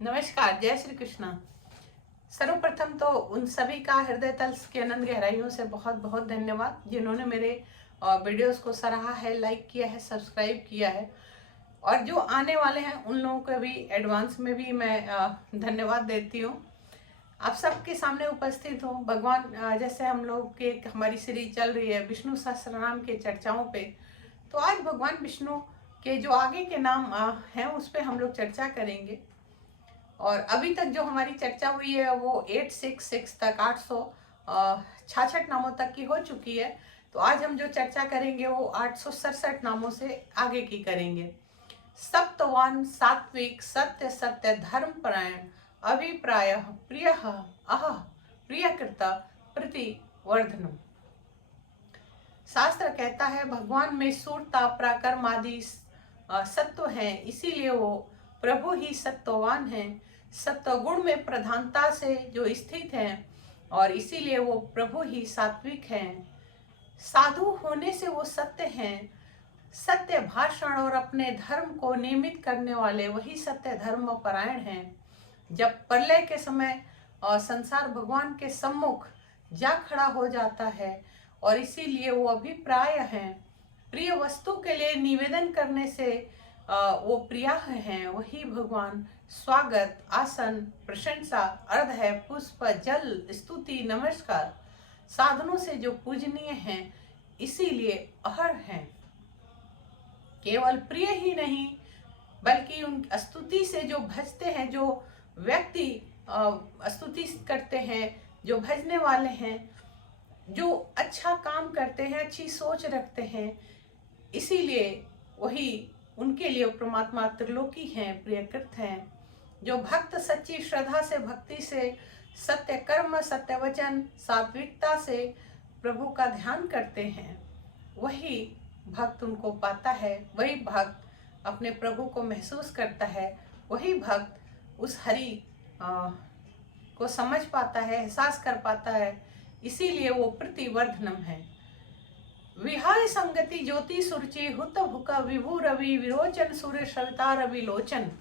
नमस्कार, जय श्री कृष्णा। सर्वप्रथम तो उन सभी का हृदय तल की अनंत गहराइयों से बहुत बहुत धन्यवाद जिन्होंने मेरे वीडियोस को सराहा है, लाइक किया है, सब्सक्राइब किया है। और जो आने वाले हैं उन लोगों को भी एडवांस में भी मैं धन्यवाद देती हूँ। आप सबके सामने उपस्थित हूँ। भगवान जैसे हम लोग के हमारी सीरीज चल रही है विष्णु सहस्त्रनाम के चर्चाओं पे, तो आज भगवान विष्णु के जो आगे के नाम हैं उस पर हम लोग चर्चा करेंगे। और अभी तक जो हमारी चर्चा हुई है वो 866 तक 866 नामों तक की हो चुकी है। तो आज हम जो चर्चा करेंगे वो 867 नामों से आगे की करेंगे। सप्तवान, सात्विक, सत्य सत्य, धर्म परायण, अभिप्राय, प्रिय, अह, प्रियकृता, प्रतिवर्धनम। शास्त्र कहता है भगवान में सूरता, पराक्रम आदि सत्व हैं, इसीलिए वो प्रभु ही सत्ववान हैं। सत्वगुण में प्रधानता से जो स्थित हैं और इसीलिए वो प्रभु ही सात्विक हैं। साधु होने से वो सत्य हैं। सत्य भाषण और अपने धर्म को नियमित करने वाले वही सत्य धर्म परायण हैं। जब प्रलय के समय संसार भगवान के सम्मुख जा खड़ा हो जाता है और इसीलिए वो अभिप्राय हैं। प्रिय वस्तु के लिए निवेदन करने से वो प्रिया हैं। वही भगवान स्वागत, आसन, प्रशंसा, अर्घ है, पुष्प, जल, स्तुति, नमस्कार साधनों से जो पूजनीय हैं, इसीलिए अहर हैं। केवल प्रिय ही नहीं बल्कि उन स्तुति से जो भजते हैं, जो व्यक्ति स्तुति करते हैं, जो भजने वाले हैं, जो अच्छा काम करते हैं, अच्छी सोच रखते हैं, इसीलिए वही उनके लिए परमात्मा त्रिलोकी हैं, प्रियकृत हैं। जो भक्त सच्ची श्रद्धा से, भक्ति से, सत्य कर्म, सत्य वचन, सात्विकता से प्रभु का ध्यान करते हैं, वही भक्त उनको पाता है। वही भक्त अपने प्रभु को महसूस करता है। वही भक्त उस हरि को समझ पाता है, एहसास कर पाता है। इसीलिए वो प्रतिवर्धनम है। विहाय संगति ज्योति सुरुचि हुत भुक विभु रवि विरोचन सूर्य सविता रवि लोचन।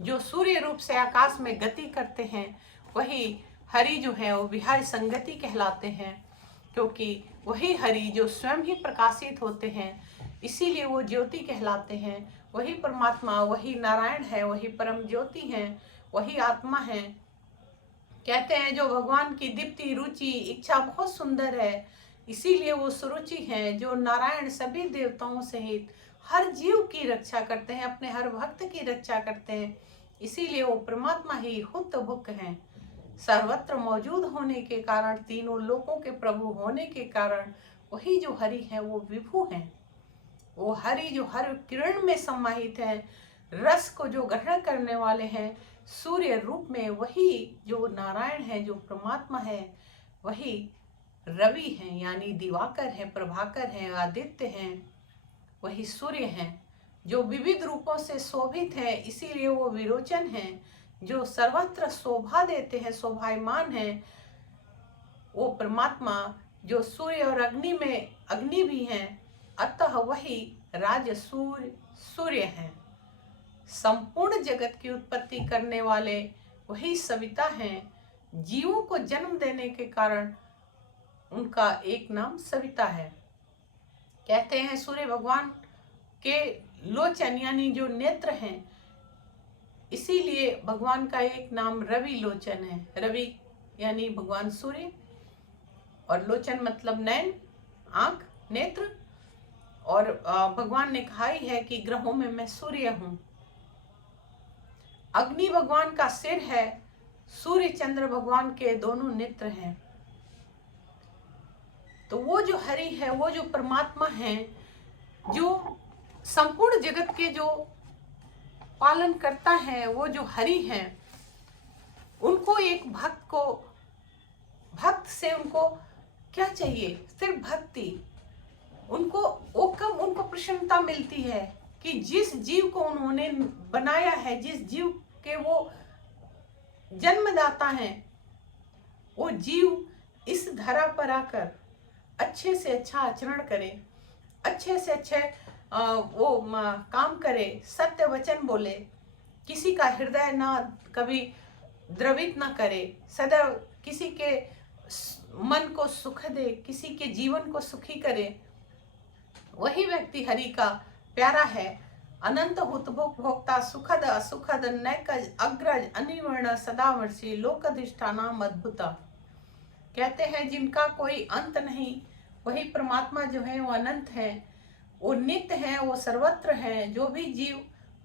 जो सूर्य रूप से आकाश में गति करते हैं वही हरि जो है वो विहाय संगति कहलाते हैं, क्योंकि वही हरि जो स्वयं ही प्रकाशित होते हैं, इसीलिए वो ज्योति कहलाते हैं। वही परमात्मा, वही नारायण है, वही परम ज्योति है, वही आत्मा है। कहते हैं जो भगवान की दीप्ति, रुचि, इच्छा बहुत सुंदर है, इसीलिए वो सुरुचि हैं। जो नारायण सभी देवताओं सहित हर जीव की रक्षा करते हैं, अपने हर भक्त की रक्षा करते हैं, इसीलिए वो परमात्मा ही हुत भुक हैं। सर्वत्र मौजूद होने के कारण, तीनों लोकों के प्रभु होने के कारण वही जो हरि है वो विभु हैं। वो हरि जो हर किरण में समाहित है, रस को जो ग्रहण करने वाले हैं, सूर्य रूप में वही जो नारायण है, जो परमात्मा है, वही रवि हैं, यानी दिवाकर हैं, प्रभाकर हैं, आदित्य हैं। वही सूर्य हैं जो विविध रूपों से शोभित है, इसीलिए वो विरोचन हैं। जो सर्वत्र शोभा देते हैं, शोभायमान हैं, वो परमात्मा जो सूर्य और अग्नि में अग्नि भी हैं, अतः वही राज सूर्य हैं। संपूर्ण जगत की उत्पत्ति करने वाले वही सविता हैं। जीवों को जन्म देने के कारण उनका एक नाम सविता है। कहते हैं सूर्य भगवान के लोचन यानी जो नेत्र हैं, इसीलिए भगवान का एक नाम रवि लोचन है। रवि यानी भगवान सूर्य और लोचन मतलब नैन, आंख, नेत्र। और भगवान ने कहा ही है कि ग्रहों में मैं सूर्य हूं। अग्नि भगवान का सिर है, सूर्य चंद्र भगवान के दोनों नेत्र हैं। तो वो जो हरि है, वो जो परमात्मा है, जो संपूर्ण जगत के जो पालन करता है, वो जो हरि है, उनको एक भक्त से उनको क्या चाहिए? सिर्फ भक्ति। उनको प्रसन्नता मिलती है कि जिस जीव को उन्होंने बनाया है, जिस जीव के वो जन्मदाता हैं, वो जीव इस धरा पर आकर अच्छे से अच्छा आचरण करे, अच्छे से अच्छे वो काम करे, सत्य वचन बोले, किसी का हृदय ना कभी द्रवित ना करे, सदैव किसी के मन को सुख दे, किसी के जीवन को सुखी करे, वही व्यक्ति हरि का प्यारा है। अनंत हुतभुक भोक्ता सुखद असुखद नैकज अग्रज अनिवर्ण सदावर्षी लोकधिष्ठानाम अद्भुता। कहते हैं जिनका कोई अंत नहीं, वही परमात्मा जो है वो अनंत है, वो नित्य है, वो सर्वत्र है। जो भी जीव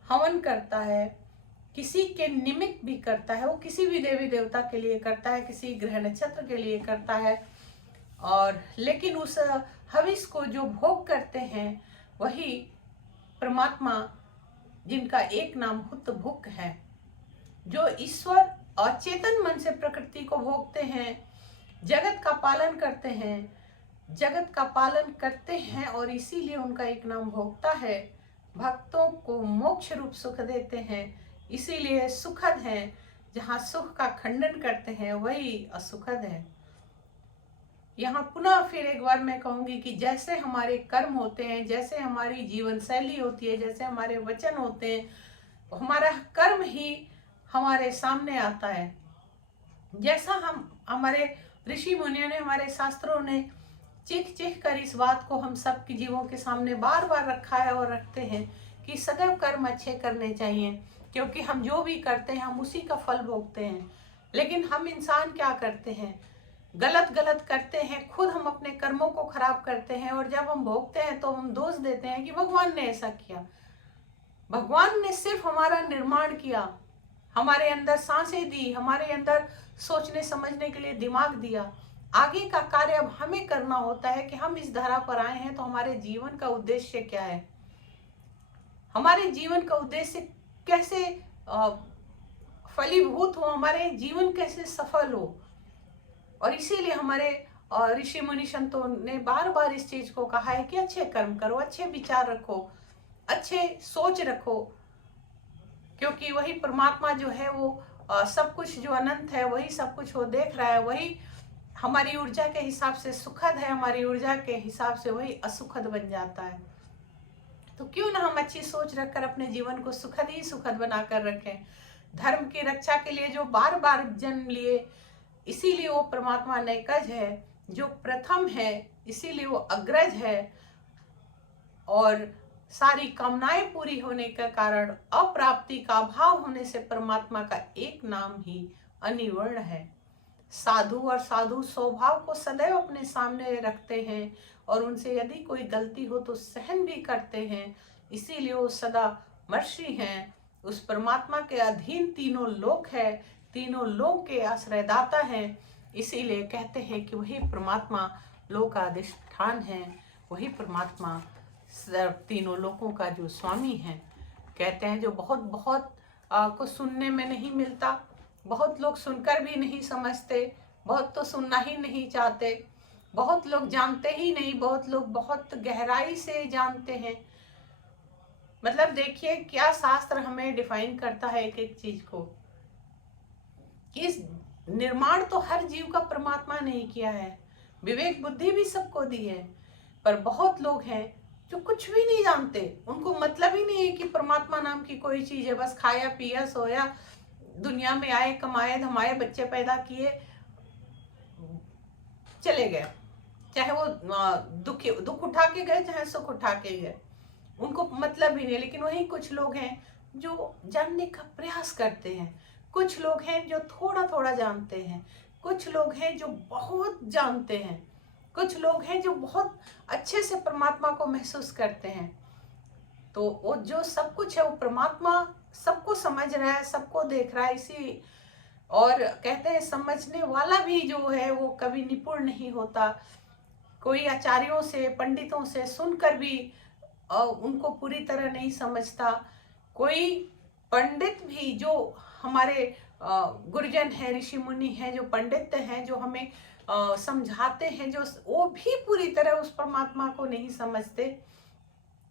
हवन करता है, किसी के निमित्त भी करता है, वो किसी भी देवी देवता के लिए करता है, किसी ग्रह नक्षत्र के लिए करता है, और लेकिन उस हविष को जो भोग करते हैं वही परमात्मा, जिनका एक नाम हुतभुक है, जो ईश्वर अचेतन मन से प्रकृति को भोगते हैं, जगत का पालन करते हैं, जगत का पालन करते हैं, और इसीलिए उनका एक नाम भोक्ता है। भक्तों को मोक्ष रूप सुख देते हैं, इसीलिए सुखद है। जहाँ सुख का खंडन करते हैं वही असुखद है। यहाँ पुनः फिर एक बार मैं कहूंगी कि जैसे हमारे कर्म होते हैं, जैसे हमारी जीवन शैली होती है, जैसे हमारे वचन होते हैं, हमारा कर्म ही हमारे सामने आता है। जैसा हम हमारे ऋषि मुनियों ने, हमारे शास्त्रों ने चीख चीख कर इस बात को हम सब के जीवों के सामने बार बार रखा है और रखते हैं कि सदैव कर्म अच्छे करने चाहिए, क्योंकि हम जो भी करते हैं हम उसी का फल भोगते हैं। लेकिन हम इंसान क्या करते हैं, गलत गलत करते हैं, खुद हम अपने कर्मों को खराब करते हैं, और जब हम भोगते हैं तो हम दोष देते हैं कि भगवान ने ऐसा किया। भगवान ने सिर्फ हमारा निर्माण किया, हमारे अंदर सांसें दी, हमारे अंदर सोचने समझने के लिए दिमाग दिया। आगे का कार्य अब हमें करना होता है कि हम इस धरा पर आए हैं तो हमारे जीवन का उद्देश्य क्या है, हमारे जीवन का उद्देश्य कैसे फलीभूत हो, हमारे जीवन कैसे सफल हो। और इसीलिए हमारे ऋषि मुनि संतों ने बार बार इस चीज को कहा है कि अच्छे कर्म करो, अच्छे विचार रखो, अच्छे सोच रखो, क्योंकि वही परमात्मा जो है वो सब कुछ, जो अनंत है वही सब कुछ वो देख रहा है, वही हमारी ऊर्जा के हिसाब से सुखद है, हमारी ऊर्जा के हिसाब से वही असुखद बन जाता है। तो क्यों ना हम अच्छी सोच रखकर अपने जीवन को सुखद ही सुखद बनाकर रखें। धर्म की रक्षा के लिए जो बार बार जन्म लिए, इसीलिए वो परमात्मा नैकज है, जो प्रथम है, इसीलिए वो अग्रज है, और सारी कामनाएं पूरी होने के कारण अप्राप्ति का अभाव होने से परमात्मा का एक नाम ही अनिवर्ण है। साधु और साधु स्वभाव को सदैव अपने सामने रखते हैं, और उनसे यदि कोई गलती हो तो सहन भी करते हैं, इसीलिए वो सदा मर्षि हैं। उस परमात्मा के अधीन तीनों लोक है, तीनों लोक के आश्रयदाता हैं, इसीलिए कहते हैं कि वही परमात्मा लोकाधिष्ठान है, वही परमात्मा तीनों लोकों का जो स्वामी है। कहते हैं जो बहुत बहुत को सुनने में नहीं मिलता, बहुत लोग सुनकर भी नहीं समझते, बहुत तो सुनना ही नहीं चाहते, बहुत लोग जानते ही नहीं, बहुत लोग बहुत गहराई से जानते हैं। मतलब देखिए क्या शास्त्र हमें डिफाइन करता है एक एक चीज को, कि इस निर्माण तो हर जीव का परमात्मा ने किया है, विवेक बुद्धि भी सबको दी है, पर बहुत लोग हैं जो कुछ भी नहीं जानते, उनको मतलब ही नहीं है कि परमात्मा नाम की कोई चीज है। बस खाया पिया सोया, दुनिया में आए, कमाए धमाए, बच्चे पैदा किए, चले गए, चाहे वो दुख उठा के गए चाहे सुख उठा के गए, उनको मतलब ही नहीं। लेकिन वही कुछ लोग हैं जो जानने का प्रयास करते हैं, कुछ लोग हैं जो थोड़ा थोड़ा जानते हैं, कुछ लोग हैं जो बहुत जानते हैं, कुछ लोग हैं जो बहुत अच्छे से परमात्मा को महसूस करते हैं। तो वो जो सब कुछ है वो परमात्मा सबको समझ रहा है, सबको देख रहा है। इसी और कहते हैं समझने वाला भी जो है वो कभी निपुण नहीं होता, कोई आचार्यों से पंडितों से सुनकर भी उनको पूरी तरह नहीं समझता। कोई पंडित भी जो हमारे गुरुजन है, ऋषि मुनि हैं, जो पंडित हैं, जो हमें समझाते हैं, जो वो भी पूरी तरह उस परमात्मा को नहीं समझते।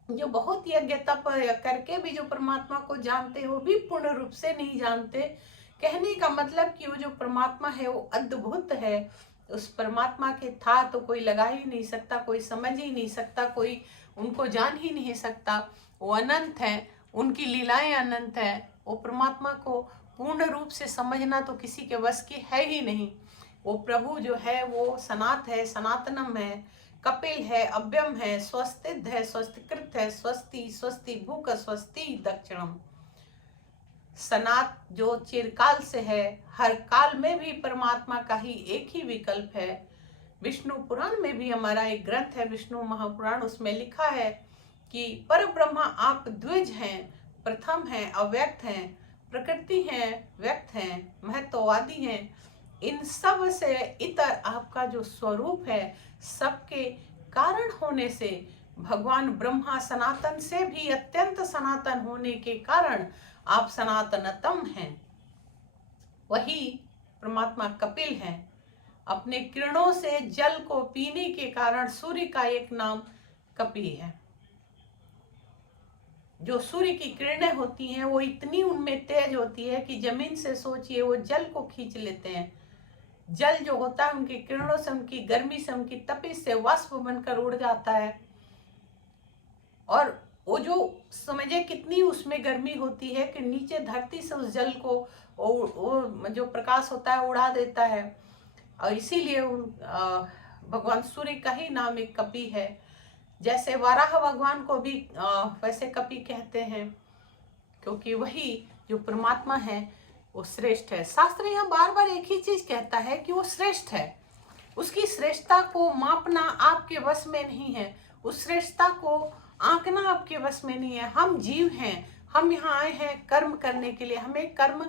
जो बहुत यज्ञ तप करके भी जो परमात्मा को जानते हैं वो भी पूर्ण रूप से नहीं जानते। कहने का मतलब कि वो जो परमात्मा है वो अद्भुत है, उस परमात्मा के था तो कोई लगा ही नहीं सकता, कोई समझ ही नहीं सकता, कोई उनको जान ही नहीं सकता। वो अनंत है, उनकी लीलाएं अनंत है, वो परमात्मा को पूर्ण रूप से समझना तो किसी के वश की है ही नहीं। वो प्रभु जो है वो सनात है, सनातनम है, कपिल है, अव्यम है, स्वस्तिद है, स्वस्तिकृत है, स्वस्ति स्वस्ति भूक स्वस्ति दक्षिणम। सनात जो चिरकाल से है, हर काल में भी परमात्मा का ही एक ही विकल्प है। विष्णु पुराण में भी हमारा एक ग्रंथ है विष्णु महापुराण, उसमें लिखा है कि पर ब्रह्मा आप द्विज हैं, प्रथम हैं, अव्यक्त हैं, प्रकृति हैं, व्यक्त हैं, महत्ववादी हैं। इन सब से इतर आपका जो स्वरूप है, सबके कारण होने से भगवान ब्रह्मा सनातन से भी अत्यंत सनातन होने के कारण आप सनातनतम हैं। वही परमात्मा कपिल हैं। अपने किरणों से जल को पीने के कारण सूर्य का एक नाम कपि है। जो सूर्य की किरणें होती हैं वो इतनी उनमें तेज होती है कि जमीन से सोचिए वो जल को खींच लेते हैं। जल जो होता है उनकी किरणों से, उनकी गर्मी से, उनकी तपिश से वाष्प बनकर उड़ जाता है। और वो जो समझे कितनी उसमें गर्मी होती है कि नीचे धरती से उस जल को वो जो प्रकाश होता है उड़ा देता है। और इसीलिए भगवान सूर्य का ही नाम एक कपि है। जैसे वाराह भगवान को भी वैसे कपि कहते हैं, क्योंकि वही जो परमात्मा है वो श्रेष्ठ है। शास्त्र यहाँ बार बार एक ही चीज कहता है कि वो श्रेष्ठ है। उसकी श्रेष्ठता को मापना आपके वश में नहीं है, उस श्रेष्ठता को आंकना आपके वश में नहीं है। हम जीव हैं, हम यहाँ आए हैं कर्म करने के लिए। हमें कर्म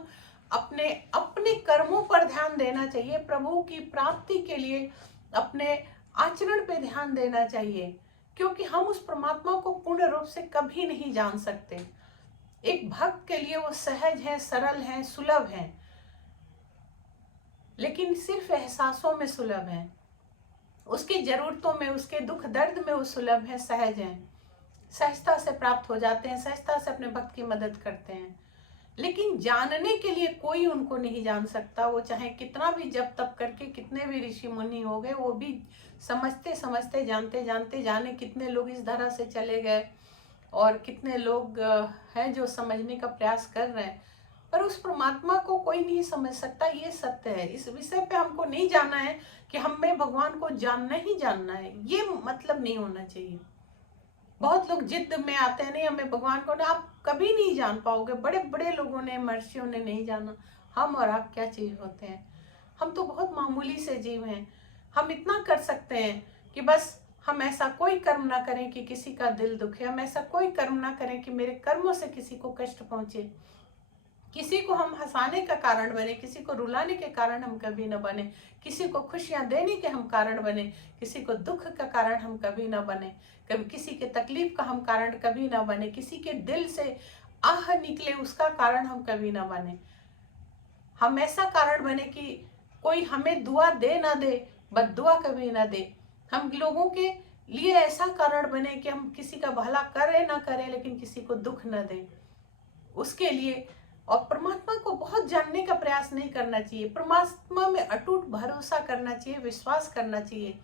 अपने अपने कर्मों पर ध्यान देना चाहिए, प्रभु की प्राप्ति के लिए अपने आचरण पे ध्यान देना चाहिए, क्योंकि हम उस परमात्मा को पूर्ण रूप से कभी नहीं जान सकते। एक भक्त के लिए वो सहज है, सरल है, सुलभ है, लेकिन सिर्फ एहसासों में सुलभ है। उसकी जरूरतों में, उसके दुख दर्द में वो सुलभ है, सहज है, सहजता से प्राप्त हो जाते हैं, सहजता से अपने भक्त की मदद करते हैं। लेकिन जानने के लिए कोई उनको नहीं जान सकता। वो चाहे कितना भी जप तप करके, कितने भी ऋषि मुनि हो गए, वो भी समझते समझते, जानते जानते, जाने कितने लोग इस तरह से चले गए और कितने लोग हैं जो समझने का प्रयास कर रहे हैं, पर उस परमात्मा को कोई नहीं समझ सकता। ये सत्य है। इस विषय पे हमको नहीं जानना है कि हमें भगवान को जानना ही जानना है, ये मतलब नहीं होना चाहिए। बहुत लोग जिद में आते हैं, नहीं हमें भगवान को ना, आप कभी नहीं जान पाओगे। बड़े बड़े लोगों ने, महर्षियों ने नहीं जाना। हम और आप क्या चीज होते हैं? हम तो बहुत मामूली से जीव हैं। हम इतना कर सकते हैं कि बस हम ऐसा कोई कर्म ना करें कि किसी का दिल दुखे, हम ऐसा कोई कर्म ना करें कि मेरे कर्मों से किसी को कष्ट पहुंचे, किसी को हम हंसाने का कारण बने, किसी को रुलाने के कारण हम कभी न बने, किसी को खुशियां देने के हम कारण बने, किसी को दुख का कारण हम कभी न बने, कभी किसी के तकलीफ का हम कारण कभी न बने, किसी के दिल से आह निकले उसका कारण हम कभी न बने। हम ऐसा कारण बने कि कोई हमें दुआ दे ना दे, बद्दुआ कभी ना दे। हम लोगों के लिए ऐसा कारण बने कि हम किसी का भला करें ना करें, लेकिन किसी को दुख न दें। उसके लिए और परमात्मा को बहुत जानने का प्रयास नहीं करना चाहिए। परमात्मा में अटूट भरोसा करना चाहिए, विश्वास करना चाहिए।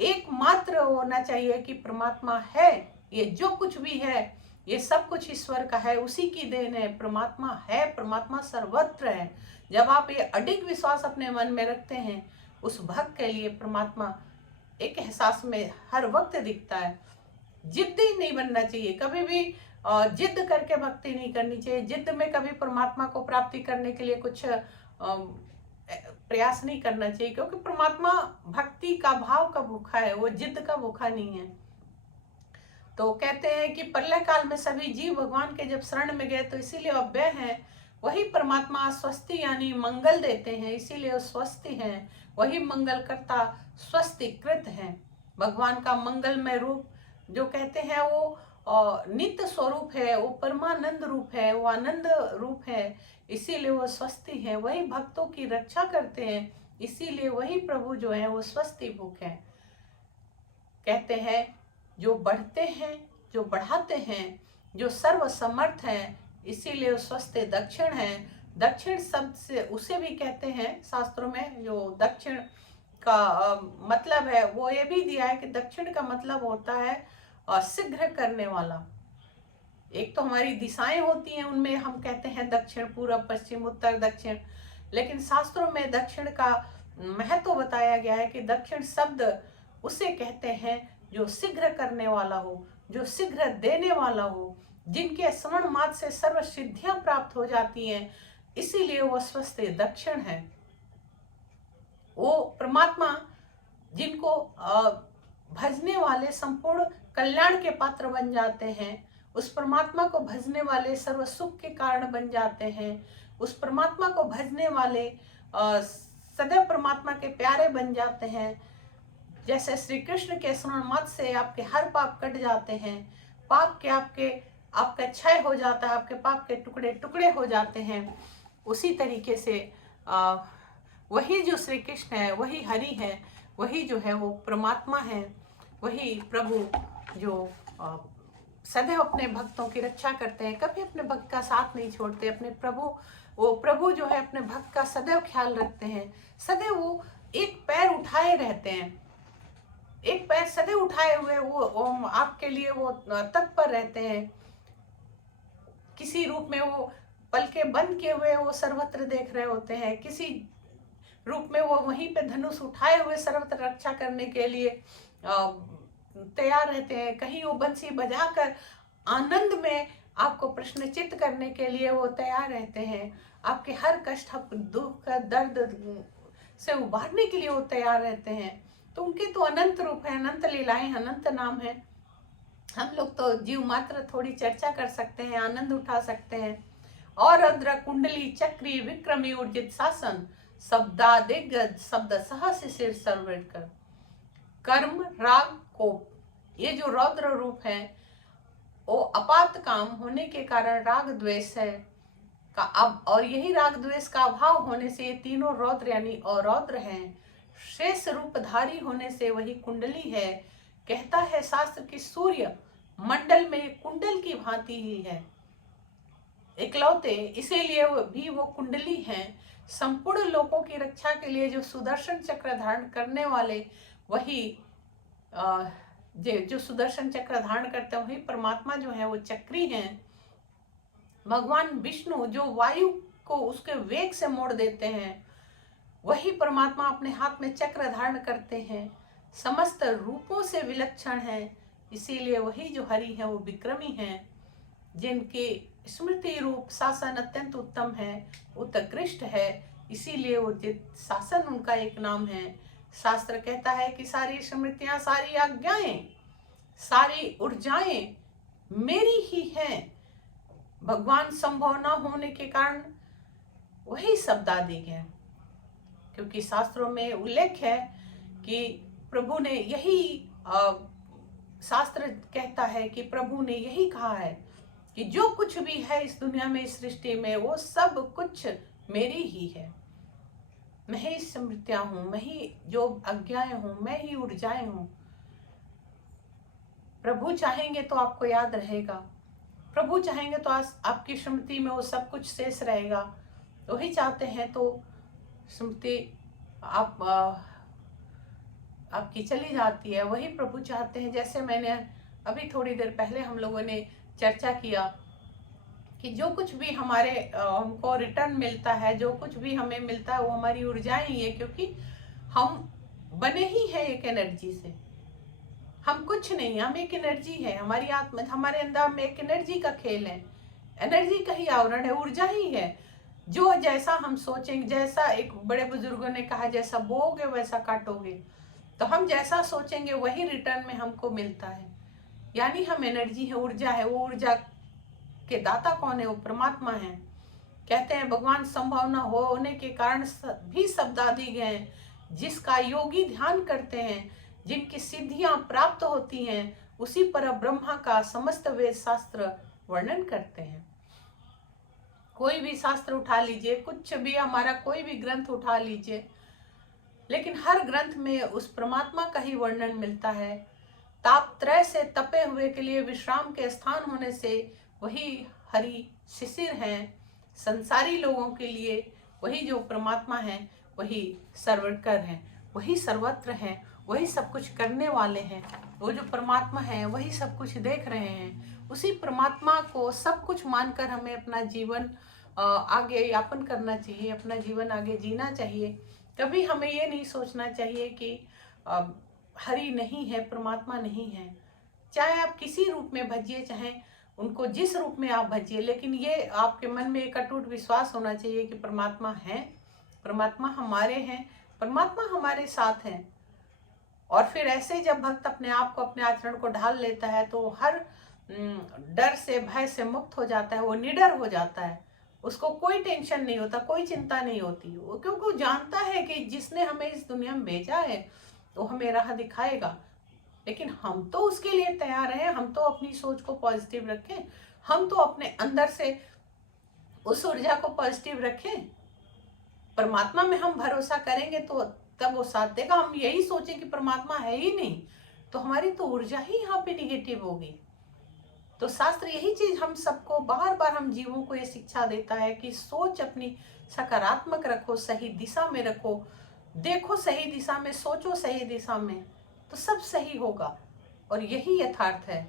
एकमात्र होना चाहिए कि परमात्मा है, ये जो कुछ भी है ये सब कुछ ईश्वर का है, उसी की देन है। परमात्मा है, परमात्मा सर्वत्र है। जब आप ये अडिग विश्वास अपने मन में रखते हैं, उस भक्त के लिए परमात्मा एक एहसास में हर वक्त दिखता है। जिद्दी नहीं बनना चाहिए कभी भी, जिद करके भक्ति नहीं करनी चाहिए। जिद में कभी परमात्मा को प्राप्ति करने के लिए कुछ प्रयास नहीं करना चाहिए, क्योंकि परमात्मा भक्ति का, भाव का भूखा है, वो जिद का भूखा नहीं है। तो कहते हैं कि प्रलय काल में सभी जीव भगवान के जब शरण में गए तो इसीलिए अव्यय हैं। वही परमात्मा स्वस्ति यानी मंगल देते हैं, इसीलिए स्वस्ति हैं। वही मंगल करता स्वस्तिकृत हैं। भगवान का मंगलमय रूप जो कहते हैं वो नित्य स्वरूप है, वो परमानंद रूप है, वो आनंद रूप है, इसीलिए वो स्वस्ति है। वही भक्तों की रक्षा करते हैं, इसीलिए वही प्रभु जो है वो स्वस्ति भूख है। कहते हैं जो बढ़ते हैं, जो बढ़ाते हैं, जो सर्वसमर्थ हैं, इसीलिए स्वस्ति दक्षिण है। दक्षिण शब्द से उसे भी कहते हैं शास्त्रों में। जो दक्षिण का मतलब है वो ये भी दिया है कि दक्षिण का मतलब होता है शीघ्र करने वाला। एक तो हमारी दिशाएं होती हैं, उनमें हम कहते हैं दक्षिण, पूर्व, पश्चिम, उत्तर, दक्षिण, लेकिन शास्त्रों में दक्षिण का महत्व बताया गया है कि दक्षिण शब्द उसे कहते हैं जो शीघ्र करने वाला हो, जो शीघ्र देने वाला हो, जिनके स्मरण मात्र से सर्व सिद्धियां प्राप्त हो जाती हैं, इसीलिए वो स्वस्थ दक्षिण है। वो परमात्मा जिनको भजने वाले संपूर्ण कल्याण के पात्र बन जाते हैं, उस परमात्मा को भजने वाले सर्व सुख के कारण बन जाते हैं, उस परमात्मा को भजने वाले सदैव परमात्मा के प्यारे बन जाते हैं। जैसे श्री कृष्ण के स्मरण मात्र से आपके हर पाप कट जाते हैं, पाप के आपका क्षय हो जाता है, आपके पाप के टुकड़े टुकड़े हो जाते हैं। उसी तरीके से वही जो श्री कृष्ण है, वही हरि है, वही जो है वो परमात्मा है, वही प्रभु जो सदैव अपने भक्तों की रक्षा करते हैं, कभी अपने भक्त का साथ नहीं छोड़ते। अपने प्रभु जो है अपने भक्त का सदैव ख्याल रखते हैं, सदैव वो एक पैर उठाए रहते हैं, एक पैर सदैव उठाए हुए वो आपके लिए वो तत्पर रहते हैं। किसी रूप में वो पलके बंद किए हुए वो सर्वत्र देख रहे होते हैं, किसी रूप में वो वहीं पे धनुष उठाए हुए सर्वत्र रक्षा करने के लिए तैयार रहते हैं। कहीं वो बंसी बजाकर आनंद में आपको प्रश्नचित्त करने के लिए वो तैयार रहते हैं। आपके हर कष्ट, दुख, दर्द से उबारने के लिए वो तैयार रहते हैं। तो उनके तो अनंत रूप है, अनंत लीलाएं, अनंत नाम है। हम लोग तो जीव मात्र थोड़ी चर्चा कर सकते हैं, आनंद उठा सकते हैं। और रुद्र, कुंडली, चक्री, विक्रमी, ऊर्जित शासन, शब्दा दिग्गज, शब्द सहस सिर सर्वेकर, कर्म, राग, कोप, ये जो रौद्र रूप है वो अपात काम होने के कारण राग द्वेष है का अब, और यही राग द्वेष का अभाव होने से ये तीनों रौद्र यानी अरौद्र हैं। शेष रूपधारी होने से वही कुंडली है। कहता है शास्त्र की सूर्य मंडल में कुंडल की भांति ही है, इकलौते, इसीलिए भी वो कुंडली हैं। संपूर्ण लोगों की रक्षा के लिए जो सुदर्शन चक्र धारण करने वाले, वही जो सुदर्शन चक्र धारण करते हैं, वही परमात्मा जो है वो चक्री हैं। भगवान विष्णु जो वायु को उसके वेग से मोड़ देते हैं, वही परमात्मा अपने हाथ में चक्र धारण करते हैं, समस्त रूपों से विलक्षण है। इसीलिए वही जो हरि है वो विक्रमी हैं, जिनके स्मृति रूप शासन अत्यंत उत्तम है, उत्कृष्ट है, इसीलिए वो शासन उनका एक नाम है। शास्त्र कहता है कि सारी स्मृतियां, सारी आज्ञाएं, सारी ऊर्जाएं मेरी ही हैं। भगवान संभव न होने के कारण वही शब्दादिक है, क्योंकि शास्त्रों में उल्लेख है कि प्रभु ने यही शास्त्र कहता है कि प्रभु ने यही कहा है कि जो कुछ भी है इस दुनिया में, इस सृष्टि में, वो सब कुछ मेरी ही है। मैं ही स्मृतियां हूं, मैं ही जो आज्ञाएं हूं, मैं ही ऊर्जाएं हूं। प्रभु चाहेंगे तो आपको याद रहेगा, प्रभु चाहेंगे तो आपकी स्मृति में वो सब कुछ शेष रहेगा। वही चाहते हैं तो स्मृति आपकी चली जाती है, वही प्रभु चाहते हैं। जैसे मैंने अभी थोड़ी देर पहले हम लोगों ने चर्चा किया कि जो कुछ भी हमारे हमको रिटर्न मिलता है, जो कुछ भी हमें मिलता है, वो हमारी ऊर्जाएं ही है, क्योंकि हम बने ही हैं एक एनर्जी से। हम कुछ नहीं, हम एक एनर्जी है, हमारी आत्मा, हमारे अंदर में एक एनर्जी का खेल है, एनर्जी का ही आवरण है, ऊर्जा ही है। जो जैसा हम सोचेंगे, जैसा एक बड़े बुजुर्गों ने कहा, जैसा बोओगे वैसा काटोगे। तो हम जैसा सोचेंगे वही रिटर्न में हमको मिलता है। यानी हम एनर्जी है, ऊर्जा है। वो ऊर्जा के दाता कौन है? वो परमात्मा है। कहते हैं भगवान संभव न होने के कारण भी शब्दादि गए, जिसका योगी ध्यान करते हैं, जिनकी सिद्धियां प्राप्त होती हैं, उसी पर ब्रह्मा का समस्त वेद शास्त्र वर्णन करते हैं। कोई भी शास्त्र उठा लीजिए, कुछ भी हमारा कोई भी ग्रंथ उठा लीजिए, लेकिन हर ग्रंथ में उस परमात्मा का ही वर्णन मिलता है। तापत्रय से तपे हुए के लिए विश्राम के स्थान होने से वही हरि शिशिर हैं। संसारी लोगों के लिए वही जो परमात्मा है वही सर्वकर हैं, वही सर्वत्र हैं, वही सब कुछ करने वाले हैं। वो जो परमात्मा है वही सब कुछ देख रहे हैं, उसी परमात्मा को सब कुछ मानकर हमें अपना जीवन आगे यापन करना चाहिए, अपना जीवन आगे जीना चाहिए। कभी हमें ये नहीं सोचना चाहिए कि हरि नहीं है, परमात्मा नहीं है। चाहे आप किसी रूप में भजिए, चाहे उनको जिस रूप में आप भजिए, लेकिन ये आपके मन में एक अटूट विश्वास होना चाहिए कि परमात्मा है, परमात्मा हमारे हैं, परमात्मा हमारे साथ हैं। और फिर ऐसे जब भक्त अपने आप को, अपने आचरण को ढाल लेता है तो हर डर से, भय से मुक्त हो जाता है, वो निडर हो जाता है। उसको कोई टेंशन नहीं होता, कोई चिंता नहीं होती, वो क्योंकि वो जानता है कि जिसने हमें इस दुनिया में भेजा है वो हमें राह दिखाएगा। लेकिन हम तो उसके लिए तैयार हैं, हम तो अपनी सोच को पॉजिटिव रखें, हम तो अपने अंदर से उस ऊर्जा को पॉजिटिव रखें। परमात्मा में हम भरोसा करेंगे तो तब वो साथ देगा। हम यही सोचें कि परमात्मा है ही नहीं तो हमारी तो ऊर्जा ही यहाँ पे निगेटिव होगी। तो शास्त्र यही चीज हम सबको बार बार, हम जीवों को ये शिक्षा देता है कि सोच अपनी सकारात्मक रखो, सही दिशा में रखो, देखो सही दिशा में, सोचो सही दिशा में, तो सब सही होगा। और यही यथार्थ है।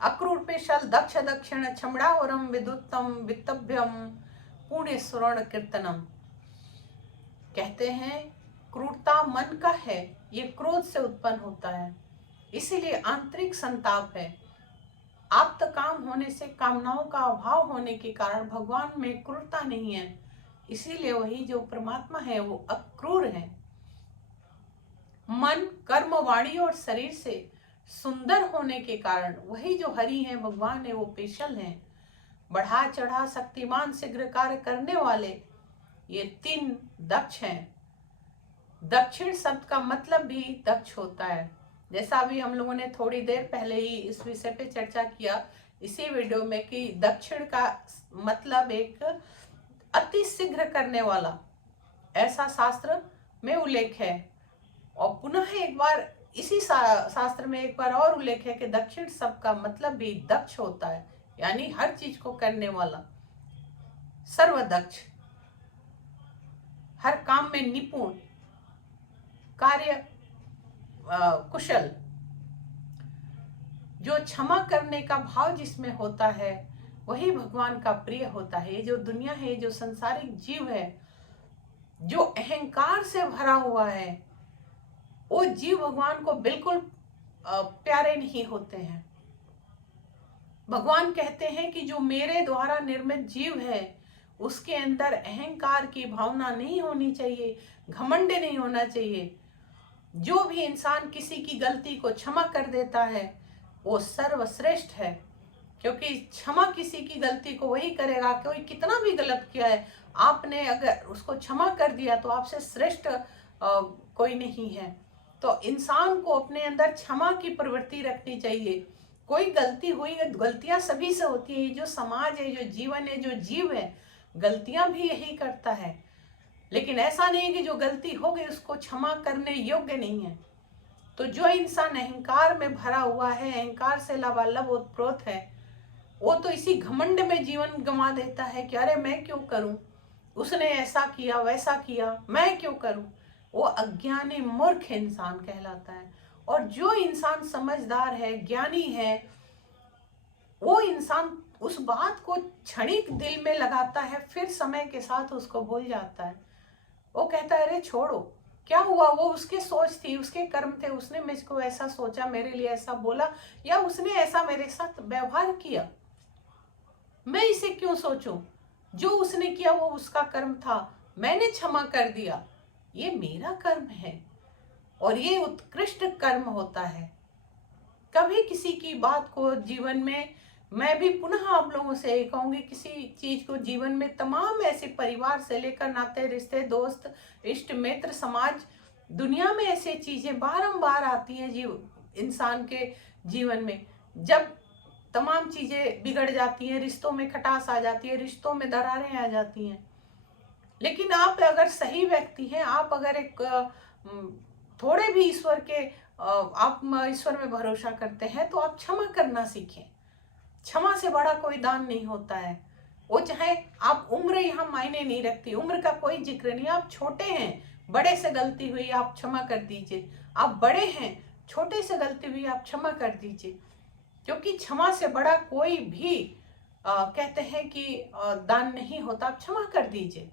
अक्रूरपेशल दक्ष दक्षिण छमड़ावरम विदुत्तम वित्तभ्यम पुण्य स्वर्ण कीर्तनम। कहते हैं क्रूरता मन का है, ये क्रोध से उत्पन्न होता है, इसीलिए आंतरिक संताप है। आप्त काम होने से, कामनाओं का अभाव होने के कारण भगवान में क्रूरता नहीं है, इसीलिए वही जो परमात्मा है वो अक्रूर है। मन, कर्म, वाणी और शरीर से सुंदर होने के कारण वही जो हरि है, भगवान है, वो पेशल है, बढ़ा चढ़ा शक्तिमान शीघ्र कार्य करने वाले, ये 3 दक्ष हैं। दक्षिण शब्द का मतलब भी दक्ष होता है। जैसा अभी हम लोगों ने थोड़ी देर पहले ही इस विषय पे चर्चा किया इसी वीडियो में कि दक्षिण का मतलब एक अति शीघ्र करने वाला, ऐसा शास्त्र में उल्लेख है। और पुनः एक बार इसी शास्त्र में एक बार और उल्लेख है कि दक्षिण शब्द का मतलब भी दक्ष होता है, यानी हर चीज को करने वाला, सर्वदक्ष, हर काम में निपुण, कार्य कुशल। जो क्षमा करने का भाव जिसमें होता है वही भगवान का प्रिय होता है। ये जो दुनिया है, जो संसारिक जीव है, जो अहंकार से भरा हुआ है, वो जीव भगवान को बिल्कुल प्यारे नहीं होते हैं। भगवान कहते हैं कि जो मेरे द्वारा निर्मित जीव है उसके अंदर अहंकार की भावना नहीं होनी चाहिए, घमंड नहीं होना चाहिए। जो भी इंसान किसी की गलती को क्षमा कर देता है वो सर्वश्रेष्ठ है, क्योंकि क्षमा किसी की गलती को वही करेगा, कोई कितना भी गलत किया है, आपने अगर उसको क्षमा कर दिया तो आपसे श्रेष्ठ कोई नहीं है। तो इंसान को अपने अंदर क्षमा की प्रवृत्ति रखनी चाहिए। कोई गलती हुई, गलतियां सभी से होती है, जो समाज है, जो जीवन है, जो जीव है, गलतियां भी यही करता है। लेकिन ऐसा नहीं कि जो गलती हो गई उसको क्षमा करने योग्य नहीं है। तो जो इंसान अहंकार में भरा हुआ है, अहंकार से लबालब ओतप्रोत है, वो तो इसी घमंड में जीवन गंवा देता है कि अरे मैं क्यों करूं, उसने ऐसा किया वैसा किया, मैं क्यों करूं। वो अज्ञानी मूर्ख इंसान कहलाता है। और जो इंसान समझदार है, ज्ञानी है, वो इंसान उस बात को क्षणिक दिल में लगाता है, फिर समय के साथ उसको भूल जाता है। वो कहता है अरे छोड़ो, क्या हुआ, वो उसकी सोच थी, उसके कर्म थे, उसने मुझको ऐसा सोचा, मेरे लिए ऐसा बोला, या उसने ऐसा मेरे साथ व्यवहार किया, मैं इसे क्यों सोचूं। जो उसने किया वो उसका कर्म था, मैंने क्षमा कर दिया, ये मेरा कर्म है और ये उत्कृष्ट कर्म होता है। कभी किसी की बात को जीवन में, मैं भी पुनः आप लोगों से ये कहूंगी, किसी चीज को जीवन में, तमाम ऐसे परिवार से लेकर नाते रिश्ते, दोस्त, इष्ट मित्र, समाज, दुनिया में ऐसे चीजें बारंबार आती हैं जीव इंसान के जीवन में। जब तमाम चीजें बिगड़ जाती हैं, रिश्तों में खटास आ जाती है, रिश्तों में दरारें आ जाती हैं। लेकिन आप अगर सही व्यक्ति हैं, आप अगर एक थोड़े भी ईश्वर के, आप ईश्वर में भरोसा करते हैं, तो आप क्षमा करना सीखें। क्षमा से बड़ा कोई दान नहीं होता है। वो चाहे आप, उम्र यहाँ मायने नहीं रखती, उम्र का कोई जिक्र नहीं। आप छोटे हैं, बड़े से गलती हुई आप क्षमा कर दीजिए, आप बड़े हैं, छोटे से गलती हुई आप क्षमा कर दीजिए। क्योंकि क्षमा से बड़ा कोई भी कहते हैं कि दान नहीं होता। आप क्षमा कर दीजिए,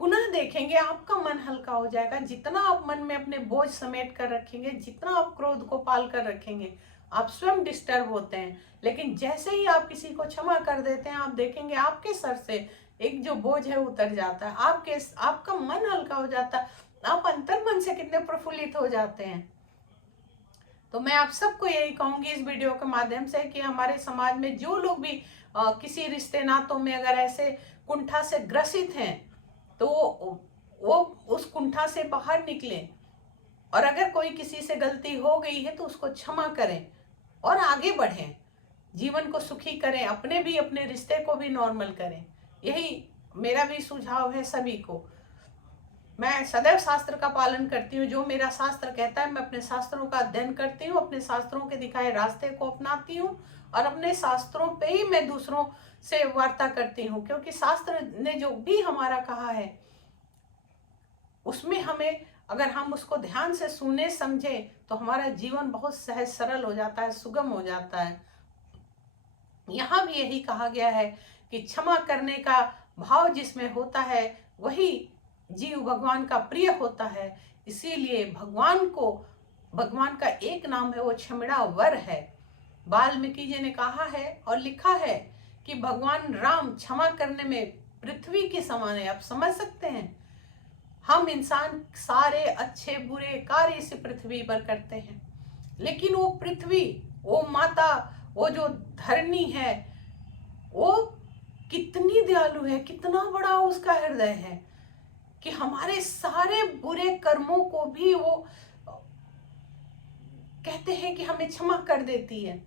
पुनः देखेंगे आपका मन हल्का हो जाएगा। जितना आप मन में अपने बोझ समेट कर रखेंगे, जितना आप क्रोध को पाल कर रखेंगे, आप स्वयं डिस्टर्ब होते हैं। लेकिन जैसे ही आप किसी को क्षमा कर देते हैं, आप देखेंगे आपके सर से एक जो बोझ है उतर जाता है, आपका मन हल्का हो जाता है, आप अंतर मन से कितने प्रफुल्लित हो जाते हैं। तो मैं आप सबको यही कहूंगी इस वीडियो के माध्यम से कि हमारे समाज में जो लोग भी किसी रिश्ते नातों में अगर ऐसे कुंठा से ग्रसित हैं, तो वो उस कुंठा से बाहर निकलें, और अगर कोई किसी से गलती हो गई है तो उसको क्षमा करें और आगे बढ़ें, जीवन को सुखी करें, अपने भी अपने रिश्ते को भी नॉर्मल करें। यही मेरा भी सुझाव है सभी को। मैं सदैव शास्त्र का पालन करती हूँ। जो मेरा शास्त्र कहता है, मैं अपने शास्त्रों का अध्ययन करती हूँ, अपने शास्त्रों के दिखाए रास्ते को अपनाती हूँ, और अपने शास्त्रों पे ही मैं दूसरों से वार्ता करती हूँ। क्योंकि शास्त्र ने जो भी हमारा कहा है, उसमें हमें अगर हम उसको ध्यान से सुने समझे तो हमारा जीवन बहुत सहज सरल हो जाता है, सुगम हो जाता है। यहाँ भी यही कहा गया है कि क्षमा करने का भाव जिसमें होता है वही जीव भगवान का प्रिय होता है। इसीलिए भगवान का एक नाम है, वो क्षमणा वर है। वाल्मीकि जी ने कहा है और लिखा है कि भगवान राम क्षमा करने में पृथ्वी के समान है। आप समझ सकते हैं, हम इंसान सारे अच्छे बुरे कार्य इस पृथ्वी पर करते हैं, लेकिन वो पृथ्वी, वो माता, वो जो धरनी है, वो कितनी दयालु है, कितना बड़ा उसका हृदय है कि हमारे सारे बुरे कर्मों को भी वो कहते हैं कि हमें क्षमा कर देती है।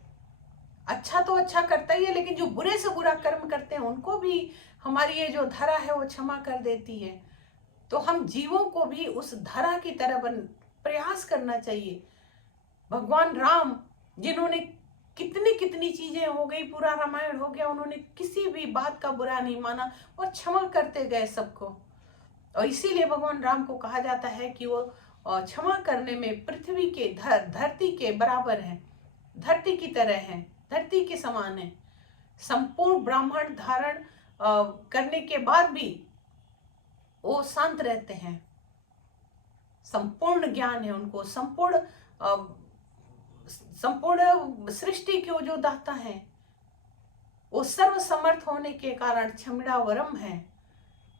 अच्छा तो अच्छा करता ही है, लेकिन जो बुरे से बुरा कर्म करते हैं उनको भी हमारी ये जो धरा है वो क्षमा कर देती है। तो हम जीवों को भी उस धरा की तरह प्रयास करना चाहिए। भगवान राम, जिन्होंने कितनी कितनी चीजें हो गई, पूरा रामायण हो गया, उन्होंने किसी भी बात का बुरा नहीं माना और क्षमा करते गए सबको। और इसीलिए भगवान राम को कहा जाता है कि वो क्षमा करने में पृथ्वी के धरती के बराबर है, धरती की तरह है, धरती के समान है। संपूर्ण ब्राह्मण धारण करने के बाद भी वो शांत रहते हैं, संपूर्ण ज्ञान है उनको, संपूर्ण सृष्टि के जो दाता है, वो सर्व समर्थ होने के कारण क्षमणावरम है।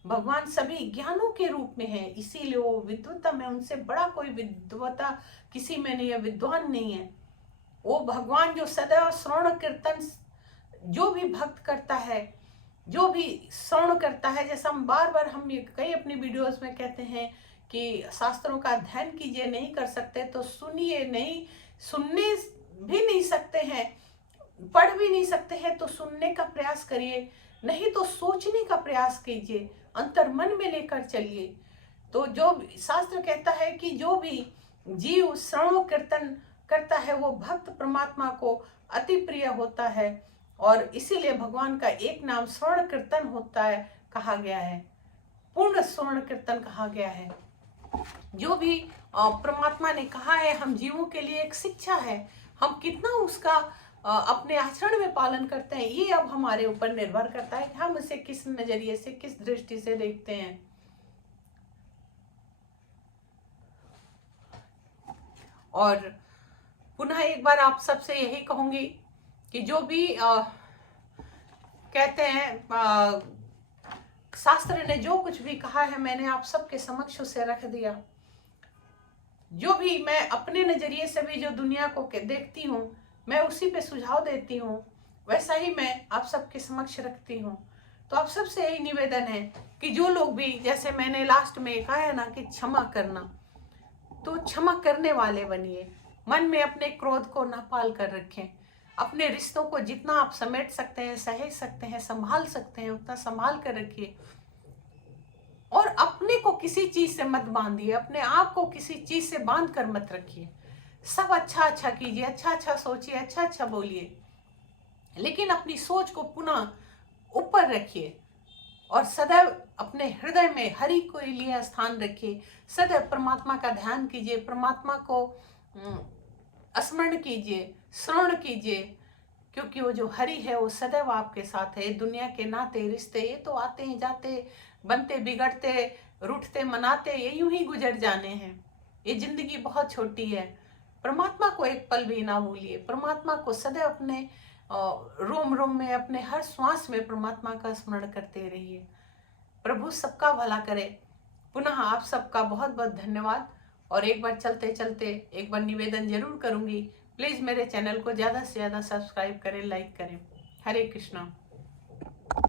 भगवान सभी ज्ञानों के रूप में है, इसीलिए वो विद्वता में उनसे बड़ा कोई विद्वता किसी में नहीं है, विद्वान नहीं है। वो भगवान जो सदैव श्रवण कीर्तन, जो भी भक्त करता है, जो भी श्रवण करता है, जैसा हम बार बार हम कई अपनी वीडियोस में कहते हैं कि शास्त्रों का अध्ययन कीजिए, नहीं कर सकते तो सुनिए, नहीं सुनने भी नहीं सकते हैं, पढ़ भी नहीं सकते हैं तो सुनने का प्रयास करिए, नहीं तो सोचने का प्रयास कीजिए, अंतर मन में लेकर चलिए। तो जो शास्त्र कहता है कि जो भी जीव श्रवण कीर्तन करता है वो भक्त परमात्मा को अति प्रिय होता है, और इसीलिए भगवान का एक नाम श्रवण कीर्तन होता है, कहा गया है, पूर्ण श्रवण कीर्तन कहा गया है। जो भी परमात्मा ने कहा है हम जीवों के लिए एक शिक्षा है, हम कितना उसका अपने आचरण में पालन करते हैं, ये अब हमारे ऊपर निर्भर करता है कि हम उसे किस नजरिए से, किस दृष्टि से देखते हैं। और पुनः एक बार आप सबसे यही कहूंगी कि जो भी कहते हैं शास्त्र ने जो कुछ भी कहा है, मैंने आप सबके समक्ष उसे रख दिया। जो भी मैं अपने नजरिए से भी जो दुनिया को देखती हूँ, मैं उसी पे सुझाव देती हूँ, वैसा ही मैं आप सबके समक्ष रखती हूँ। तो आप सबसे यही निवेदन है कि जो लोग भी, जैसे मैंने लास्ट में कहा है ना कि क्षमा करना, तो क्षमा करने वाले बनिए, मन में अपने क्रोध को न पाल कर रखें, अपने रिश्तों को जितना आप समेट सकते हैं, सहेज सकते हैं, संभाल सकते हैं, उतना संभाल कर रखिए। और अपने को किसी चीज से मत बांधिए, अपने आप को किसी चीज से बांध कर मत रखिए। सब अच्छा अच्छा कीजिए, अच्छा अच्छा सोचिए, अच्छा अच्छा बोलिए, लेकिन अपनी सोच को पुनः ऊपर रखिए और सदैव अपने हृदय में हरि को लिए स्थान रखिए। सदैव परमात्मा का ध्यान कीजिए, परमात्मा को स्मरण कीजिए, श्रवण कीजिए, क्योंकि वो जो हरि है वो सदैव आपके साथ है। दुनिया के नाते रिश्ते ये तो आते हैं जाते, बनते बिगड़ते, रूठते मनाते, ये यूं ही गुजर जाने हैं। ये जिंदगी बहुत छोटी है। परमात्मा को एक पल भी ना भूलिए। परमात्मा को सदैव अपने रोम रोम में, अपने हर श्वास में परमात्मा का स्मरण करते रहिए। प्रभु सबका भला करे। पुनः आप सबका बहुत बहुत धन्यवाद। और एक बार चलते चलते एक बार निवेदन जरूर करूंगी, प्लीज मेरे चैनल को ज्यादा से ज्यादा सब्सक्राइब करें, लाइक करें। हरे कृष्णा।